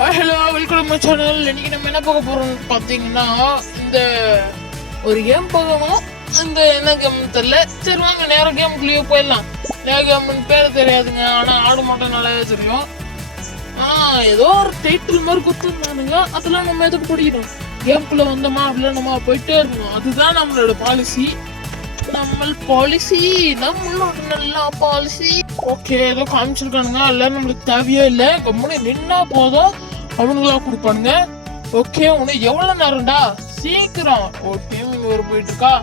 Hello, welcome my channel. இன்னைக்கு நம்ம என்ன பார்க்க போறோம்னு பார்த்தீங்கன்னா, இந்த ஒரு கேம் பார்க்கணும். இந்த என்ன கேம் தெரியல. சரி வாங்க நேரம் கேமுக்குள்ளேயே போயிடலாம். கேம்னு பேர் தெரியாதுங்க, ஆனால் ஆடு மட்டும் நல்லாவே தெரியும். ஏதோ ஒரு டைட்டில் மாதிரி கொடுத்துருந்தானுங்க, அதெல்லாம் நம்ம எதுக்கு படிக்கணும்? கேமுக்குள்ளே வந்தோமா விளையாடணுமா போயிட்டே இருக்கணும். அதுதான் நம்மளோட பாலிசி. நம்மளோட நல்ல பாலிசி. ஓகே, ஏதோ காமிச்சிருக்கானுங்க, எல்லாம் நம்மளுக்கு தேவையே இல்லை. கம்முனு நின்னா போதும், அவனுங்களா கொடுப்பானுங்க. ஓகே, உனக்கு எவ்வளோ நேரம்டா? சீக்கிரம். ஓகே, ஒரு போயிட்டு இருக்கா.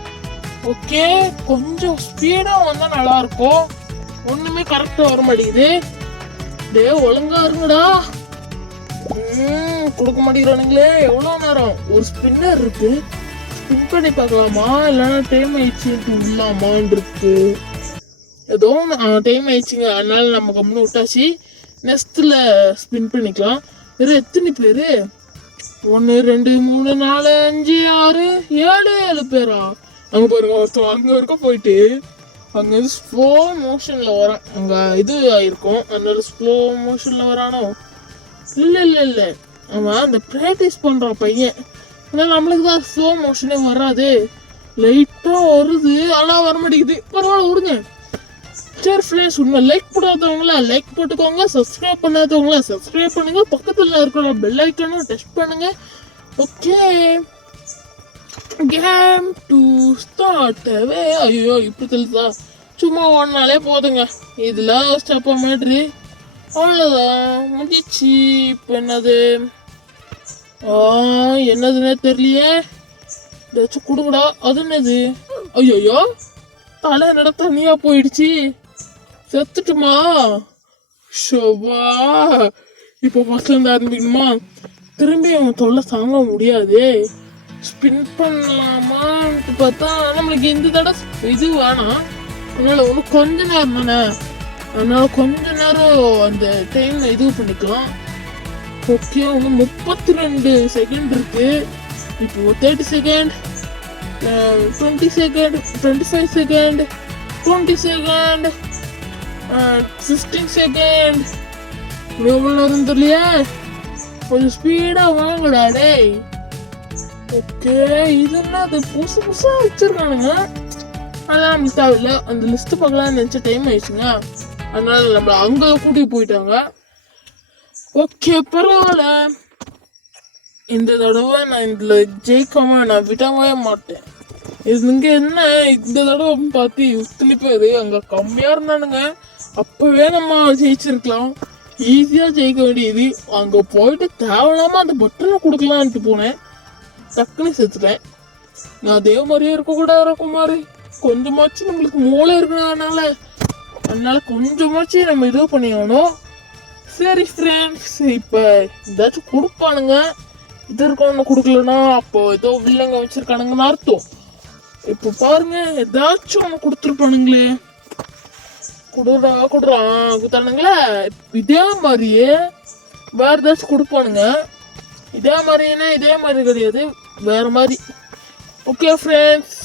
ஓகே, கொஞ்சம் ஸ்பீடாக வந்தால் நல்லா இருக்கும். ஒன்றுமே கரெக்டாக வர மாட்டேங்குது. டே ஒழுங்கா இருங்கடா. கொடுக்க மாட்டேங்கிறானுங்களே. எவ்வளோ நேரம்? ஒரு ஸ்பின்னர் இருக்கு, ஸ்பின் பண்ணி பார்க்கலாமா இல்லைன்னா டைம் ஆயிடுச்சு உள்ளாமான் இருக்கு. ஏதோ டைம் ஆயிடுச்சுங்க, அதனால நம்ம கம்முன்னு விட்டாச்சு. நெக்ஸ்ட்ல ஸ்பின் பண்ணிக்கலாம். வேறு எத்தனை பேர்? 1 2 3 4 5 6 7 பேரா? அங்கே பாருங்க, ஒருத்தன் அங்கே இருக்க போயிட்டு அங்கே ஸ்லோ மோஷனில் வரான். அங்கே இது ஆயிருக்கும், அதனால ஸ்லோ மோஷனில் வரானோ? இல்லை அவன் அந்த ப்ராக்டிஸ் பண்ணுறான் பையன். ஆனால் நம்மளுக்கு தான் ஸ்லோ மோஷனே வராது. லைட்டாக வருது, ஆனால் வர மாட்டேங்குது. பரவாயில்ல, விடுங்க. சரி ஃப்ரெண்ட்ஸ், இன்னும் லைக் போடாதவங்களா லைக் போட்டுக்கோங்க, சப்ஸ்கிரைப் பண்ணாதவங்களா சப்ஸ்கிரைப் பண்ணுங்க, பக்கத்தில் இருக்கிற பெல் ஐக்கானும் டச் பண்ணுங்க. Okay, came to start. ஐயோ, இப்படி தெளிதா? சும்மா ஓடினாலே போதுங்க. இதில் ஸ்டெப்பா மேட்ரு அவ்வளோதான், முடிச்சு. இப்போ என்னதுன்னே தெரியலையே. ஏதாச்சும் கொடுங்கடா. அது என்னது? ஐயோ, தலை என்னடா தனியா போயிடுச்சு. செத்துட்டுமா? ஷோபா, இப்போ ஃபர்ஸ்ட்ல இருந்து ஆரம்பிக்கணுமா? திரும்பி அவன் தொல்லை தாங்க முடியாது. ஸ்பின் பண்ணலாமான்ட்டு பார்த்தா நம்மளுக்கு இந்த தடவை இது வேணாம். அதனால ஒன்றும் கொஞ்ச நேரம் தானே, அதனால கொஞ்ச நேரம் அந்த டைம்ல இது பண்ணிக்கலாம். ஓகே, ஒன்று 32 செகண்ட் இருக்கு. இப்போ 30 second, 20 second, 25 second, 20 second, 15 second. எவ்வளோ நேரம் தெரியலையே. கொஞ்சம் ஸ்பீடாக வாங்கடா டேய். ஓகே, இதெல்லாம் அது புதுசாக வச்சிருக்கானுங்க, அதெல்லாம் நம்மளுக்கு தேவையில்லை. அந்த லிஸ்ட்டு பார்க்கலாம்னு நினச்ச டைம் ஆயிடுச்சுங்க, அதனால நம்மளை அங்கே கூட்டிகிட்டு போயிட்டாங்க. ஓகே, பரவாயில்ல. இந்த தடவை நான் இதில் ஜெயிக்காம நான் விடவே மாட்டேன். இது இங்கே என்ன இந்த தடவை பார்த்து இத்தனை பேர் அங்கே கம்மியாக இருந்தானுங்க. அப்போவே நம்ம ஜெயிச்சிருக்கலாம், ஈஸியாக ஜெயிக்க வேண்டியது. அங்கே போயிட்டு தேவையில்லாமல் அந்த பட்டனை கொடுக்கலான்ட்டு போனேன், டக்குன்னு செத்துட்டேன். நான் அதே மாதிரியே இருக்கக்கூடாது குமார். கொஞ்சமாச்சு நம்மளுக்கு மூளை இருக்கிறதுனால, அதனால கொஞ்சமாச்சு நம்ம இது பண்ணிக்கணும். சரி ஃப்ரெண்ட்ஸ், இப்போ ஏதாச்சும் கொடுப்பானுங்க. இது இருக்கணும், கொடுக்கலன்னா அப்போ ஏதோ வில்லங்க வச்சிருக்கானுங்கன்னு அர்த்தம். இப்போ பாருங்க, ஏதாச்சும் ஒன்று கொடுத்துருப்பானுங்களே. கொடுத்தானுங்களே. இதே மாதிரியே வேற ஏதாச்சும் கொடுப்பானுங்க. இதே மாதிரின்னா இதே மாதிரி கிடையாது, வேற மாதிரி. ஓகே ஃப்ரெண்ட்ஸ்,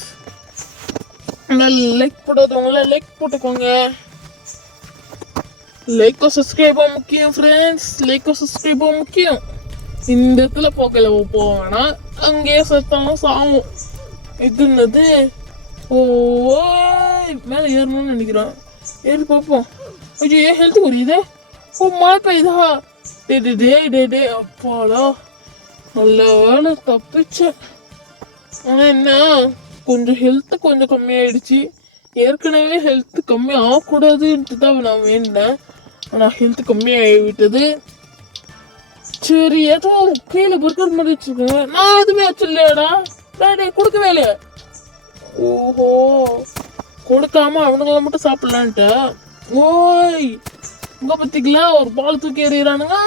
லைக் போடாதவங்கள லைக் போட்டுக்கோங்க. லைக்கோ சப்ஸ்கிரைபோ முக்கியம் ஃப்ரெண்ட்ஸ், லைக்கோ சப்ஸ்கிரைபோ முக்கியம். இந்த இடத்துல போக்கல போவாங்கன்னா அங்கேயே சத்தாலும் சாவும். இது என்னது? மேலே ஏறணும்னு நினைக்கிறேன். ஏறி பார்ப்போம். ஐயோ, ஏன் ஹெல்த் குறையுது? மழை பெய்யுதா? டே அப்பாடா, நல்ல வேலை தப்பிச்சேன். ஆனால் என்ன, கொஞ்சம் ஹெல்த்து கொஞ்சம் கம்மியாயிடுச்சு. ஏற்கனவே ஹெல்த்து கம்மி ஆகக்கூடாதுன்ட்டு தான் நான் வேண்டினேன், ஆனால் ஹெல்த்து கம்மியாகி விட்டது. சரி, ஏதோ கீழே பர்கர் மாதிரி வச்சுருக்கோங்க. நான் எதுவுமே வச்சிடலையாடா. டே கொடுக்கவே இல்லையா? ஓஹோ, கொடுக்காம அவனுங்களை மட்டும் சாப்பிடலான்ட்டு. ஓய், இங்கே பார்த்திங்களா, ஒரு பால் தூக்கி எறிகிறானுங்க.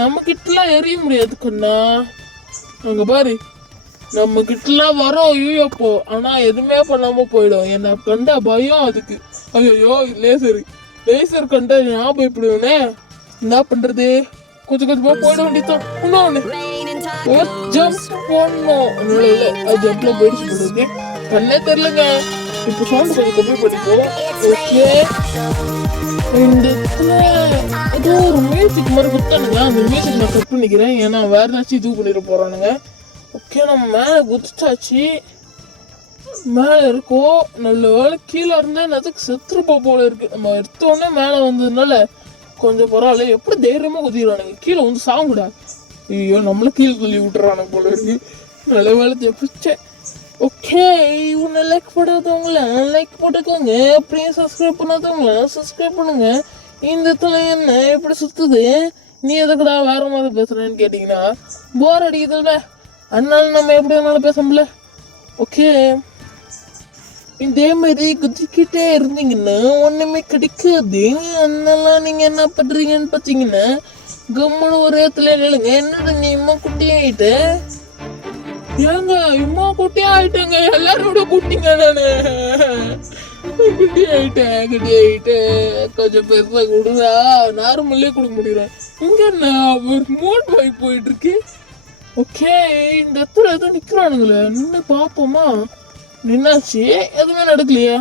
நம்ம கிட்டலாம் எறிய முடியாது கண்ணா. அங்கே பாரு, நம்ம கிட்டலாம் வரோம் ஐயோப்போ, ஆனால் எதுவுமே பண்ணாமல் போயிடும். என்னை கண்டா பயம் அதுக்கு. ஐயோ, லேசர் கண்டா நான் பயப்படுவேனே. என்ன பண்ணுறது? கொஞ்சம் கொஞ்சமாக போயிட வேண்டியதான். இன்னொன்று ஜம்ப் போடணும். அது ஜம்ப்ல போயிடுச்சு போடுறது கண்ணே தெரிலங்க. இப்போ சவுண்ட் கொஞ்சம் கம்மி பண்ணிப்போம். ஓகே, இந்த இடத்துல ஏதோ ஒரு மியூசிக் மாதிரி குத்தானுங்க. அந்த மியூசிக் நான் கட் பண்ணிக்கிறேன், ஏன்னா வேற ஏதாச்சும் இது பண்ணிட போறானுங்க. ஓகே, நம்ம மேலே குதிச்சாச்சு. மேலே இருக்கோம். நல்ல வேலை கீழே இருந்தா என்னத்துக்கு செத்துருப்பா போல இருக்கு. நம்ம எடுத்தோடனே மேலே வந்ததுனால கொஞ்சம் பரவாயில்ல. எப்படி தைரியமா குதிக்கிறானுங்க. கீழே வந்து சாங்குடா. ஐயோ, நம்மள கீழே தள்ளி விட்டுறானுங்க போல இருக்கு. நல்ல வேலை தப்பிச்சேன். ஓகே, இவனை லைக் போடாதவங்கள லைக் போட்டுக்கோங்க. அப்படியே சப்ஸ்கிரைப் பண்ணாதவங்கள சப்ஸ்கிரைப் பண்ணுங்க. இந்த தலை என்ன எப்படி சுத்துது, நீ எதுக்குடா வேற மாதிரி பேசுறேன்னு கேட்டீங்கன்னா போர் அடிக்குதுல்ல, அதனால நம்ம எப்படி வேணாலும் பேச முடியல. ஓகே, இதே மாதிரி குதிக்கிட்டே இருந்தீங்கன்னா ஒண்ணுமே கிடைக்காது. அதனால நீங்க என்ன பண்றீங்கன்னு பாத்தீங்கன்னா கம்முன்னு ஒரு இடத்துல நிலுங்க. என்னடா நீ இம்மா குட்டி ஆயிட்ட, ஏங்க இம்மா குட்டி ஆயிட்டேங்க, எல்லாரோட குட்டிங்க நானு. குட்டி ஆயிட்டேன் கொஞ்சம் பெருசா கொடுங்க. நார்மல்லே கொடுக்க முடியறேன். இங்க என்ன ஒரு மூட் வாங்கி போயிட்டு இருக்கு. ஓகே, இந்த இடத்துல எதுவும் நிக்கிறானுங்களே, நின்று பாப்போமா. நின்னாச்சு, எதுவுமே நடக்கலையா.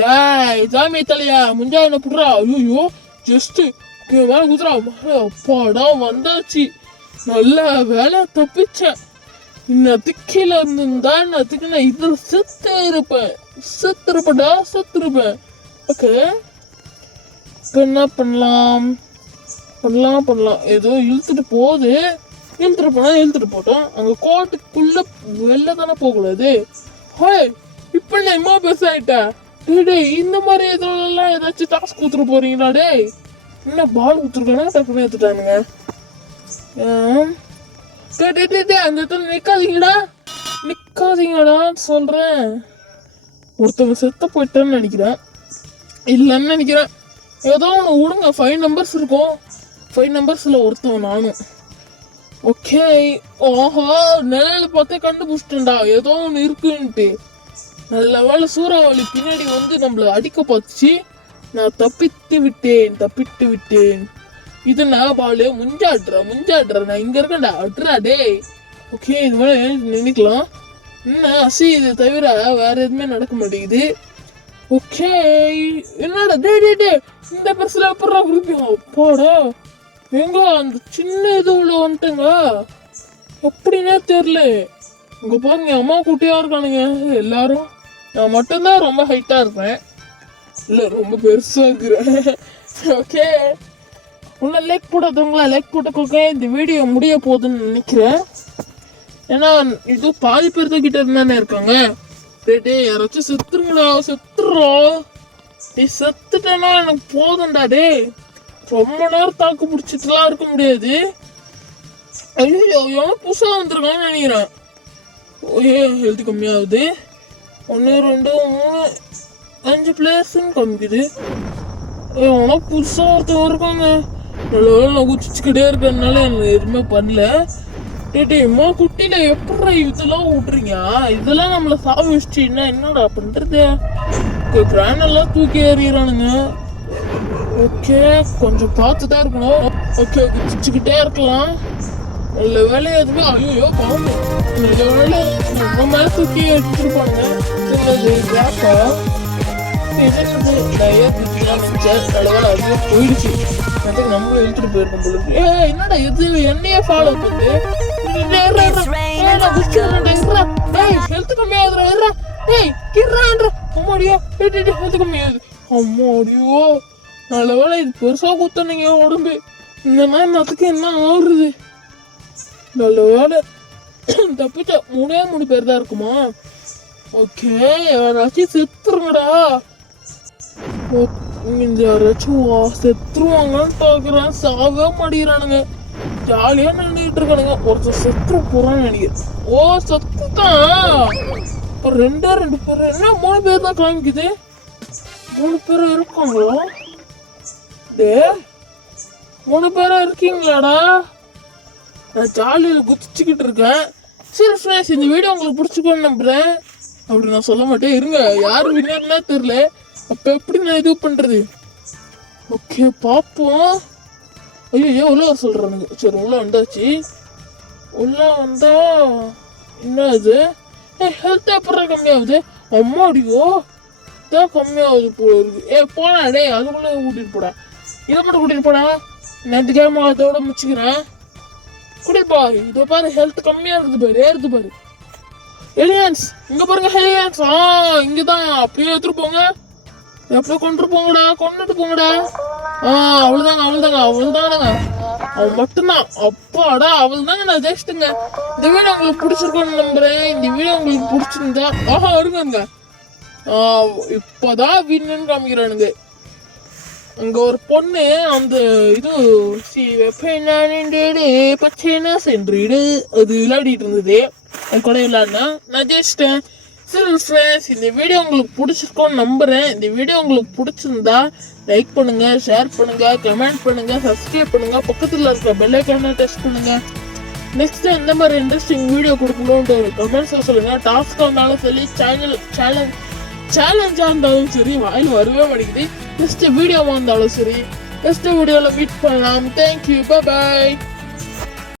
டேய் சாமி தலையா, முஞ்சா என்ன புடுறா. ஐயோ, ஜஸ்ட் வேலை குத்துறா. அப்பாடா வந்தாச்சு. நல்ல வேலை தப்பிச்சேன். இன்னத்துக்கு கீழே இருந்திருந்தா இன்னத்துக்கு நான் இதுல செத்துருப்பேன். ஓகே, இப்போ என்ன பண்ணலாம். ஏதோ இழுத்துட்டு போகுது. இழுத்துட்டு போட்டோம். அங்க கோட்டுக்குள்ள வெளில தானே போகக்கூடாது. ஹோய், இப்ப நான் இம்மா பெருசாயிட்டா. டேய், இந்த மாதிரி இதெல்லாம் ஏதாச்சும் டாஸ்க் கொடுத்துட்டு போறீங்களா? டேய், என்ன பால் கொடுத்துருக்கானா டக்குன்னு எடுத்துட்டானுங்க. அந்த இடத்துல நிக்காதீங்கடான்னு சொல்றேன். ஒருத்தவங்க செத்த போயிட்டான்னு நினைக்கிறேன், இல்லைன்னு நினைக்கிறேன். ஏதோ ஒன்று விடுங்க. 5 நம்பர்ஸ் இருக்கும். 5 நம்பர்ஸ்ல ஒருத்தவன் நானும். ஓகே, ஓஹோ, நிலையில பார்த்தே கண்டுபிடிச்சிட்டேன்டா ஏதோ ஒன்று இருக்குன்ட்டு. நல்ல வேலை சூறாவளி பின்னாடி வந்து நம்மள அடிக்க பார்த்துச்சு. நான் தப்பித்து விட்டேன். இது நான் பாலு முஞ்சாடுறா. நான் இங்க இருக்கேன்டா, அட்ரா டேய். ஓகே, இது மேலே நினைக்கலாம். என்ன அசி, இது தவிர வேற எதுவுமே நடக்க மாட்டேங்குது. ஓகே, என்னடா டே இந்த பெருசுல எப்படா குடிப்பீங்க. அப்பாடா, எங்க அந்த சின்ன இது உள்ள வந்துட்டுங்க, எப்படின்னே தெரியல. இங்க பாருங்க, அம்மா குட்டியா இருக்கானுங்க எல்லாரும். நான் மட்டும்தான் ரொம்ப ஹைட்டா இருப்பேன், இல்ல ரொம்ப பெருசா இருக்கிறேன். ஓகே, உன்ன லைக் போடாதவங்களா லைக் போட்டுக்கோங்க. இந்த வீடியோ முடிய போகுதுன்னு நினைக்கிறேன், ஏன்னா இது பாதி பேர் தான் கிட்ட இருந்தானே இருக்காங்க. டே யாராச்சும் செத்துறா. நீ செத்துட்டேன்னா எனக்கு போதும்டா. டே, ரொம்ப நேரம் தாக்கு பிடிச்சிட்டுலாம் இருக்க முடியாது. ஐயோ, எவ்வளோ புதுசாக வந்திருக்கான்னு நினைக்கிறேன். ஓயே, ஹெல்த் கம்மியாகுது. 1 2 3 5 பிளேயர்ஸ்ன்னு காமிக்குது. எவ்வளோ புதுசாக ஒருத்தர் இருக்காங்க. நல்ல நான் குச்சிச்சுக்கிட்டே இருக்கிறதுனால எனக்கு எதுவுமே பண்ணல. டேம்மா குட்டியில எப்படா இதெல்லாம் விட்டுறீங்க. இதெல்லாம் நம்மள சாவ வச்சுட்டீங்கன்னா என்னடா பண்றது. கிரானெல்லாம் தூக்கி ஏறிறானுங்க. ஓகே, கொஞ்சம் பார்த்துதான் இருக்கணும். ஓகே, குச்சிச்சுக்கிட்டே இருக்கலாம். நல்ல வேலை எதுவுமே. ஐயோ பாம்பு. நல்ல வேலை நம்ம மேல தூக்கி எடுத்துருப்பாங்க. கேப்பா போயிடுச்சு. நம்மளும் இழுத்துட்டு போயிருக்கோம் போல. என்னடா எது என்னையே ஃபாலோ பண்ணு. ஹெல்த் கம்மியாகுதுடா. ஹெல்த் கம்மியாகுது. அம்மாடியோ, நல்ல வேலை இது பெருசா குத்தனீங்க உடம்பு. இந்த மாதிரி நத்துக்கு என்ன ஆகுறது. நல்ல வேலை தப்பிச்ச. 3 பேர் தான் இருக்குமா. ஓகே, யாராச்சும் செத்துருங்கடா. இந்த யாராச்சும் செத்துருவாங்கன்னு பாக்குறேன். சாவே மாட்டேங்கிறானுங்க. ஜாலியா நின்றுட்டு இருக்கானுங்க. ஒருத்தர் செத்துரு போறான்னு நினைக்கிறேன். ஓ, செத்துதான். இப்போ 2 பேர் என்ன 3 பேர் தான் காமிக்குது. 3 பேர் இருக்காங்களா? டே, 3 பேரா இருக்கீங்களாடா? நான் ஜாலியில் குதிச்சுக்கிட்டு இருக்கேன். சரி ஃப்ரெண்ட்ஸ், இந்த வீடியோ உங்களுக்கு பிடிச்சிக்கோன்னு நம்புறேன். அப்படி நான் சொல்ல மாட்டேன். இருங்க, யார் வின்னர்னா தெரியல. அப்ப எப்படி நான் இது பண்றது. ஓகே, பாப்போம். ஐயோ, உள்ள வர சொல்றானுங்க. சரி, உள்ள வந்தாச்சு. உள்ள வந்தா என்ன இது. ஹெல்த் எப்படா கம்மியாகுது. அம்மாடியோ, தான் கம்மியாகுது போல இருக்கு. போடா டேய், அதுக்குள்ள கூட்டிட்டு போடா. இதை மட்டும் கூட்டிட்டு போடா. நேற்று கேம் அதோட முடிச்சுக்கிறேன். கூட்டிட்டு போ. இதோ பாரு, ஹெல்த் கம்மியா இருக்குது பாரு, ஏறுது பாரு. எலியன்ஸ் இங்க பாருங்க, எலியன்ஸ். இங்கதான். அப்படியே எடுத்துட்டு போங்க, எப்படியோ கொண்டுட்டு போங்கடா, கொண்டுட்டு போங்கடா. அவ்வளவுதாங்க. அவன் மட்டும்தான். அப்பாடா, அவள்தாங்க. நான் ஜெயிச்சிட்டுங்க. இந்த வீடியோ உங்களுக்கு பிடிச்சிருக்கோன்னு நம்புறேன். இந்த வீடியோ உங்களுக்கு பிடிச்சிருந்தா இருங்க. இப்பதான் வின்னு காமிக்கிறானுங்க. அங்க ஒரு பொண்ணு அந்த இது பச்சைனா சென்றிடு அது விளையாடிட்டு இருந்தது. அது கூட விளையாடினா நான் ஜெயிச்சிட்டேன். சரி ஃப்ரெண்ட்ஸ், இந்த வீடியோ உங்களுக்கு பிடிச்சிருக்கோன்னு நம்புறேன். இந்த வீடியோ உங்களுக்கு பிடிச்சிருந்தா லைக் பண்ணுங்க, ஷேர் பண்ணுங்க, கமெண்ட் பண்ணுங்க, சப்ஸ்கிரைப் பண்ணுங்க, பக்கத்தில் இருக்க பெல் ஐக்கானை டச் பண்ணுங்க. நெக்ஸ்ட் இந்த மாதிரி இன்ட்ரெஸ்டிங் வீடியோ கொடுக்கணும்னு ஒரு கமெண்ட்ஸை சொல்லுங்க. டாஸ்காக இருந்தாலும் சரி, சேலஞ்சாக இருந்தாலும் சரி, வாயில் வரவே மாட்டேங்குது. நெக்ஸ்ட் வீடியோவாக இருந்தாலும் சரி, நெக்ஸ்ட் வீடியோவில் மீட் பண்ணலாம். தேங்க்யூ, பாய்.